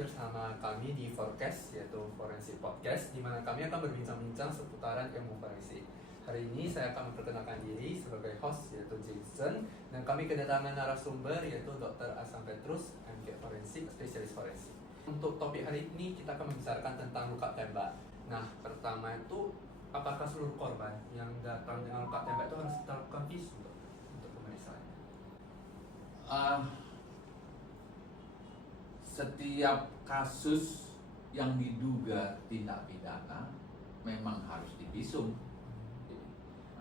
bersama kami di Forecast, yaitu Forensik Podcast, di mana kami akan berbincang-bincang seputaran ilmu forensik. Hari ini saya akan memperkenalkan diri sebagai host, yaitu Jason, dan kami kedatangan narasumber, yaitu Dr. Asam Petrus, MK Forensik, spesialis forensik. Untuk topik hari ini kita akan membicarakan tentang luka tembak. Nah, pertama itu, apakah seluruh korban yang datang dengan luka tembak itu harus kita lakukan visum untuk pemeriksaan? Setiap kasus yang diduga tindak pidana memang harus divisum.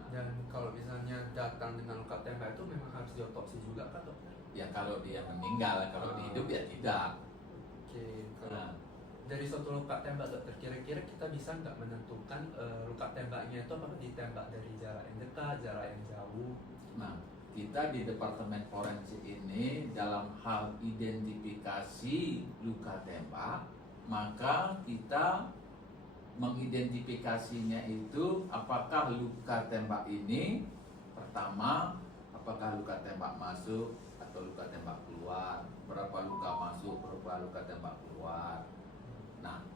Dan kalau misalnya datang dengan luka tembak itu memang harus diotopsi juga kan dokter? Ya kalau dia meninggal, kalau hidup ya tidak. Oke, kalau dari suatu luka tembak dokter, kira-kira kita bisa nggak menentukan luka tembaknya itu apakah ditembak dari jarak yang dekat, jarak yang jauh? Nah, kita di Departemen Forensik ini dalam hal identifikasi luka tembak, maka kita mengidentifikasinya itu apakah luka tembak ini pertama, apakah luka tembak masuk atau luka tembak keluar, berapa luka masuk, berapa luka tembak keluar. Nah,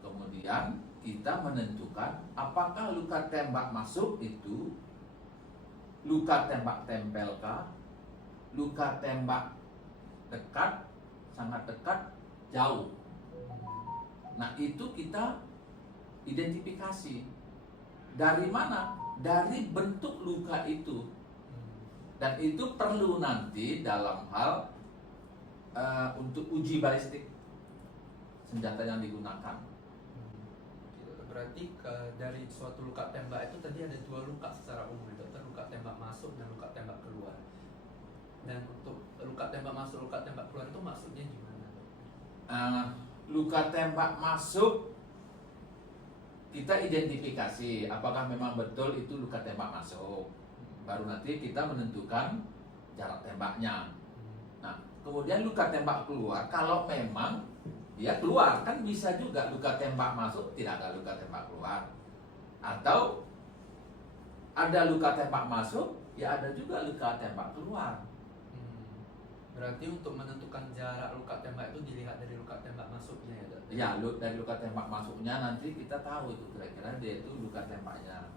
kemudian kita menentukan apakah luka tembak masuk itu luka tembak tempelkah, luka tembak dekat, sangat dekat, jauh. Nah, itu kita identifikasi. Dari mana? Dari bentuk luka itu. Dan itu perlu nanti dalam hal untuk uji balistik senjata yang digunakan. Berarti dari suatu luka tembak itu tadi ada dua luka secara umum, dokter, luka tembak masuk dan luka tembak keluar. Dan untuk luka tembak masuk, luka tembak keluar itu maksudnya gimana, dokter? Luka tembak masuk kita identifikasi apakah memang betul itu luka tembak masuk. Baru nanti kita menentukan jarak tembaknya. Nah, kemudian luka tembak keluar, kalau memang dia keluar, kan bisa juga luka tembak masuk tidak ada luka tembak keluar, atau ada luka tembak masuk ya ada juga luka tembak keluar. Berarti untuk menentukan jarak luka tembak itu dilihat dari luka tembak masuknya ya, dokter? Ya, dari luka tembak masuknya nanti kita tahu itu kira-kira dia itu luka tembaknya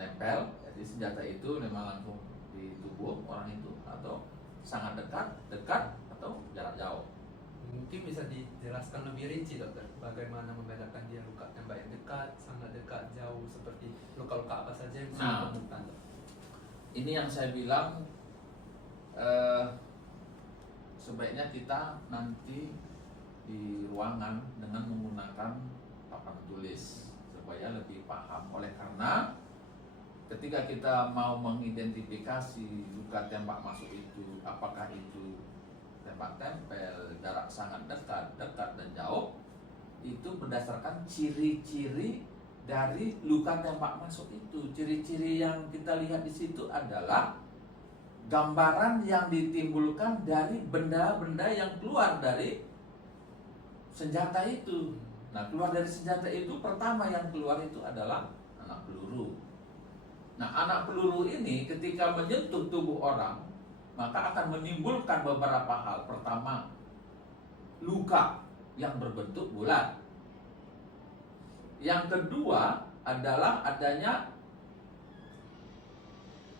nempel, jadi senjata itu memang langsung di tubuh orang itu, atau sangat dekat atau jarak jauh. Mungkin bisa dijelaskan lebih rinci, dokter, bagaimana membedakan dia luka tembak yang dekat, sangat dekat, jauh, seperti luka-luka apa saja yang bisa ditemukan, dokter? Ini yang saya bilang sebaiknya kita nanti di ruangan dengan menggunakan papan tulis supaya lebih paham. Oleh karena ketika kita mau mengidentifikasi luka tembak masuk itu, apakah itu tembak tempel, jarak sangat dekat dan jauh, itu berdasarkan ciri-ciri dari luka tembak masuk itu. Ciri-ciri yang kita lihat di situ adalah gambaran yang ditimbulkan dari benda-benda yang keluar dari senjata itu. Nah, keluar dari senjata itu pertama yang keluar itu adalah anak peluru. Nah, anak peluru ini ketika menyentuh tubuh orang, maka akan menimbulkan beberapa hal. Pertama, luka yang berbentuk bulat. Yang kedua adalah adanya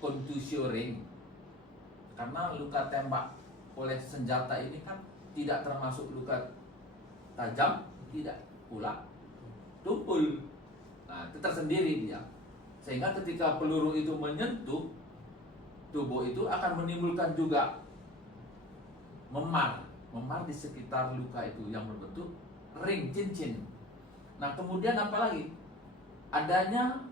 contusio ring. Karena luka tembak oleh senjata ini kan tidak termasuk luka tajam, tidak pula tumpul. Nah, itu tersendiri dia. Sehingga ketika peluru itu menyentuh tubuh itu akan menimbulkan juga memar di sekitar luka itu yang berbentuk ring, cincin. Nah, kemudian apa lagi? Adanya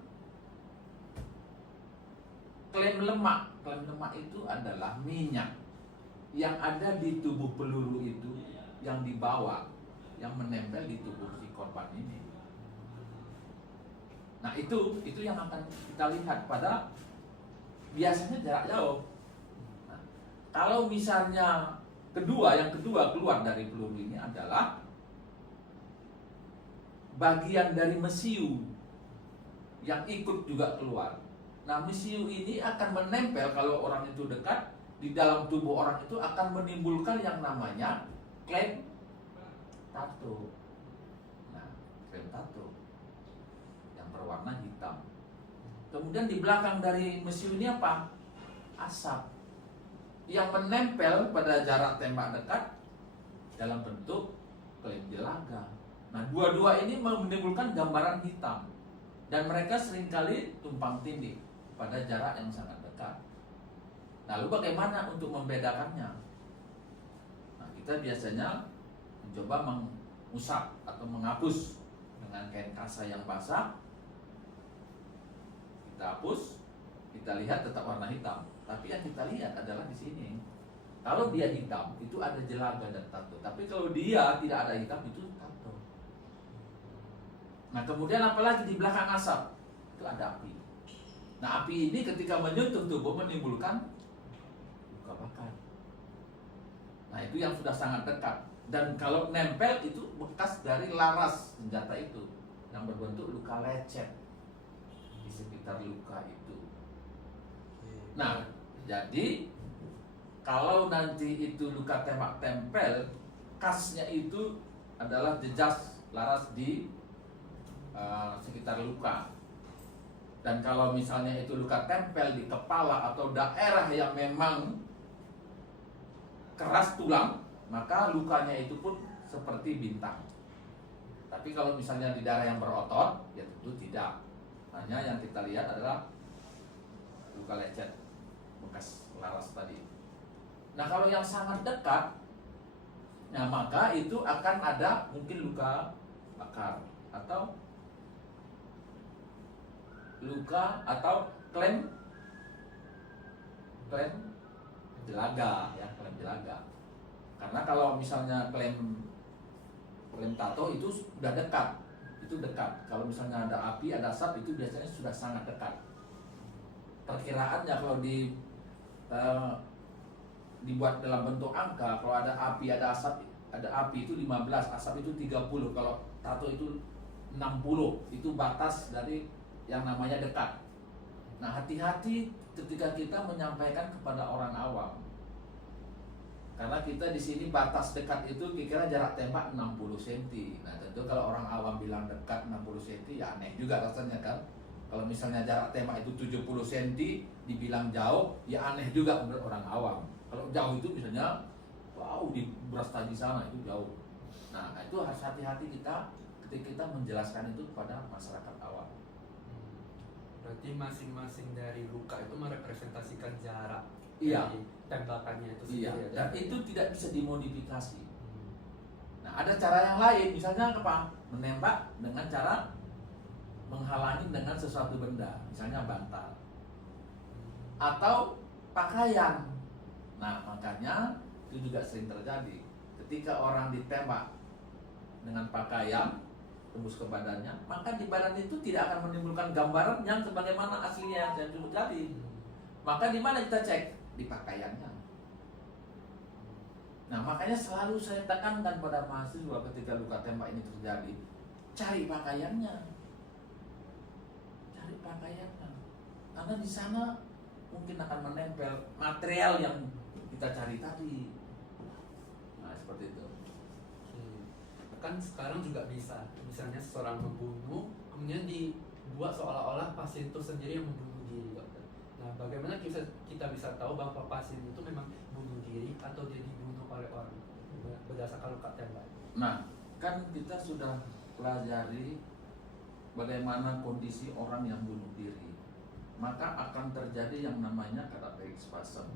klaim lemak. Klaim lemak itu adalah minyak yang ada di tubuh peluru itu, yang dibawa, yang menempel di tubuh si korban ini. Nah, itu yang akan kita lihat pada biasanya jarak jauh. Nah, kalau misalnya yang kedua keluar dari peluru ini adalah bagian dari mesiu yang ikut juga keluar. Nah, mesiu ini akan menempel kalau orang itu dekat di dalam tubuh orang itu, akan menimbulkan yang namanya klaim tato. Nah, krem tato yang berwarna hitam. Kemudian di belakang dari mesin ini apa? Asap yang menempel pada jarak tembak dekat dalam bentuk klaim jelaga. Nah, dua-dua ini menimbulkan gambaran hitam dan mereka seringkali tumpang tindih pada jarak yang sangat dekat. Lalu bagaimana untuk membedakannya? Nah, kita biasanya mencoba mengusap atau menghapus dengan kain kasa yang basah. Kita hapus, kita lihat tetap warna hitam. Tapi yang kita lihat adalah di sini. Kalau dia hitam, itu ada jelaga dan tato. Tapi kalau dia tidak ada hitam, itu tato. Nah, kemudian apalagi di belakang asap, itu ada api. Nah, api ini ketika menyentuh tubuh menimbulkan luka bakar. Nah, itu yang sudah sangat dekat. Dan kalau nempel itu bekas dari laras senjata itu yang berbentuk luka lecet di sekitar luka itu. Nah, jadi kalau nanti itu luka tembak tempel, khasnya itu adalah jejas laras di sekitar luka. Dan kalau misalnya itu luka tempel di kepala atau daerah yang memang keras tulang, maka lukanya itu pun seperti bintang. Tapi kalau misalnya di daerah yang berotot, ya tentu tidak. Hanya yang kita lihat adalah luka lecet bekas laras tadi. Nah, kalau yang sangat dekat, nah maka itu akan ada mungkin luka bakar atau luka atau klaim jelaga, ya, klaim jelaga. Karena kalau misalnya klaim tato itu sudah dekat, itu dekat. Kalau misalnya ada api, ada asap, itu biasanya sudah sangat dekat. Perkiraannya kalau dibuat dalam bentuk angka, kalau ada api, ada asap, ada api itu 15, asap itu 30, kalau tato itu 60, itu batas dari yang namanya dekat. Nah, hati-hati ketika kita menyampaikan kepada orang awam. Karena kita di sini batas dekat itu kira-kira jarak tembak 60 cm. Nah, tentu kalau orang awam bilang dekat 60 cm, ya aneh juga rasanya kan. Kalau misalnya jarak tembak itu 70 cm dibilang jauh, ya aneh juga menurut orang awam. Kalau jauh itu misalnya, wow, di Brastagi sana itu jauh. Nah, itu harus hati-hati kita ketika kita menjelaskan itu kepada masyarakat awam. Berarti masing-masing dari luka itu merepresentasikan jarak Iya. dari tembakannya itu Iya, sendiri. dan itu tidak bisa dimodifikasi. Nah, ada cara yang lain, misalnya apa? Menembak dengan cara menghalangi dengan sesuatu benda, misalnya bantal atau pakaian. Nah, makanya itu juga sering terjadi. Ketika orang ditembak dengan pakaian tembus ke badannya, maka di badan itu tidak akan menimbulkan gambaran yang sebagaimana aslinya yang dulu tadi. Maka di mana kita cek? Di pakaiannya. Nah, makanya selalu saya tekankan pada mahasiswa ketika luka tembak ini terjadi, cari pakaiannya. Cari pakaiannya. Karena di sana mungkin akan menempel material yang kita cari tadi. Nah, seperti itu. Kan sekarang juga bisa, misalnya seseorang membunuh, kemudian dibuat seolah-olah pasien itu sendiri yang membunuh diri, dokter. Nah, bagaimana kita bisa tahu bahwa pasien itu memang bunuh diri atau dia dibunuh oleh orang berdasarkan luka tembak? Nah, kan kita sudah pelajari bagaimana kondisi orang yang bunuh diri. Maka akan terjadi yang namanya cardiac spasm.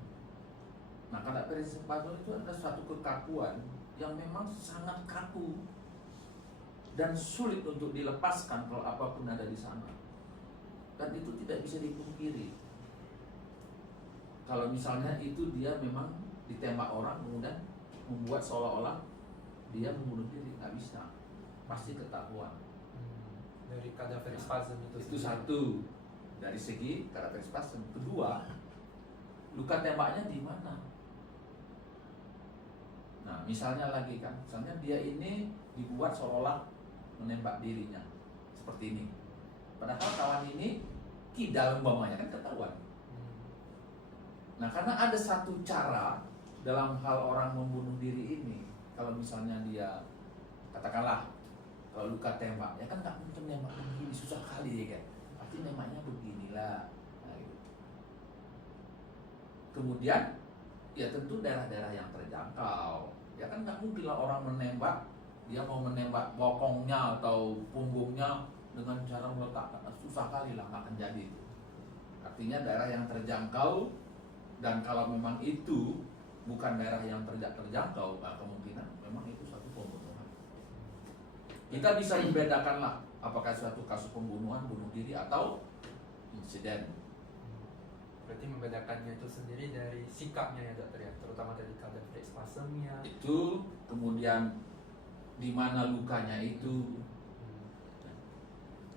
Nah, cardiac spasm itu adalah suatu kekakuan yang memang sangat kaku dan sulit untuk dilepaskan kalau apapun ada di sana. Dan itu tidak bisa dipungkiri. Kalau misalnya itu dia memang ditembak orang kemudian membuat seolah-olah dia membunuh diri, nggak bisa, pasti ketahuan. Dari cadaver spasm itu Itu satu dari segi cardiac spasm. Kedua, luka tembaknya di mana? Nah, misalnya lagi kan, misalnya dia ini dibuat seolah menembak dirinya seperti ini. Padahal kawan ini kidal umpamanya kan ketahuan. Nah, karena ada satu cara dalam hal orang membunuh diri ini, kalau misalnya dia katakanlah kalau luka tembak, ya kan nggak mungkin nembak begini, susah kali ya kan, pasti nembaknya beginilah. Nah, gitu. Kemudian ya tentu daerah-daerah yang terjangkau, ya kan nggak mungkin lah orang menembak, dia mau menembak bokongnya atau punggungnya dengan cara meletakkan, susah kali lah, nggak akan jadi itu. Artinya daerah yang terjangkau, dan kalau memang itu bukan daerah yang terjangkau, nah kemungkinan memang itu satu pembunuhan. Kita bisa membedakan lah apakah suatu kasus pembunuhan, bunuh diri atau insiden. Berarti membedakannya itu sendiri dari sikapnya ya dokter ya, terutama dari kadar spasmnya. Itu kemudian di mana lukanya itu.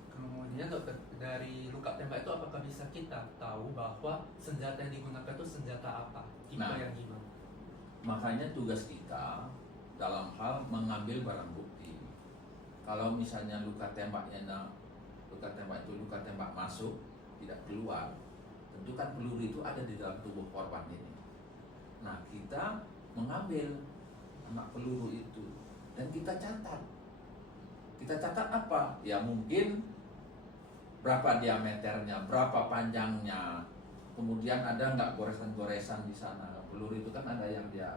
Kemudian dokter, dari luka tembak itu apakah bisa kita tahu bahwa senjata yang digunakan itu senjata apa, tipe Nah, yang gimana? Makanya tugas kita dalam hal mengambil barang bukti. Kalau misalnya luka tembak itu luka tembak masuk, tidak keluar, tentu kan peluru itu ada di dalam tubuh korban ini. Nah, kita mengambil anak peluru itu dan kita catat. Kita catat apa? Ya mungkin berapa diameternya, berapa panjangnya, kemudian ada nggak goresan-goresan di sana. Peluru itu kan ada yang dia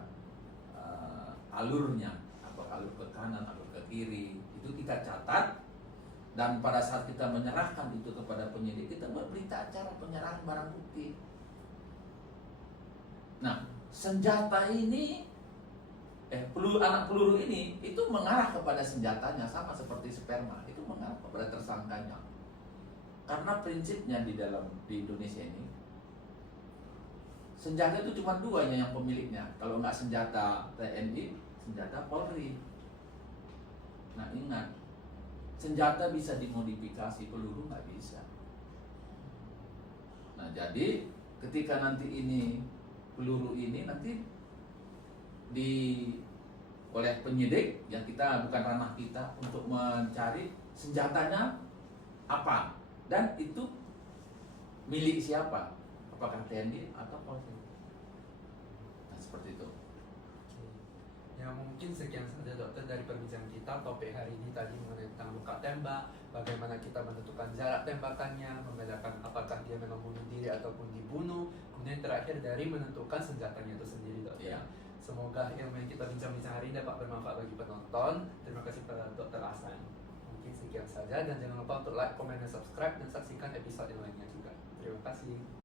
alurnya, atau alur ke kanan atau ke kiri, itu kita catat. Dan pada saat kita menyerahkan itu kepada penyidik, kita buat berita acara penyerahan barang bukti. Nah, senjata ini, anak peluru ini itu mengarah kepada senjatanya, sama seperti sperma, itu mengarah kepada tersangkanya. Karena prinsipnya di Indonesia ini, senjata itu cuma dua yang pemiliknya. Kalau nggak senjata TNI, senjata Polri. Nah ingat, senjata bisa dimodifikasi, peluru nggak bisa. Nah jadi ketika nanti ini peluru ini nanti oleh penyidik, yang kita bukan ranah kita untuk mencari senjatanya apa dan itu milik siapa, apakah TNI atau Polri. Nah seperti itu. Ya mungkin sekian saja dokter dari perbincangan kita. Topik hari ini tadi mengenai tentang luka tembak, bagaimana kita menentukan jarak tembakannya, membedakan apakah dia memang bunuh diri ataupun dibunuh, kemudian terakhir dari menentukan senjatanya itu sendiri dokter. Ya. Semoga ilmu yang kita bincang-bincang hari ini dapat bermanfaat bagi penonton. Terima kasih kepada Dr. Hasan. Mungkin sekian saja dan jangan lupa untuk like, komen, dan subscribe dan saksikan episode yang lainnya juga. Terima kasih.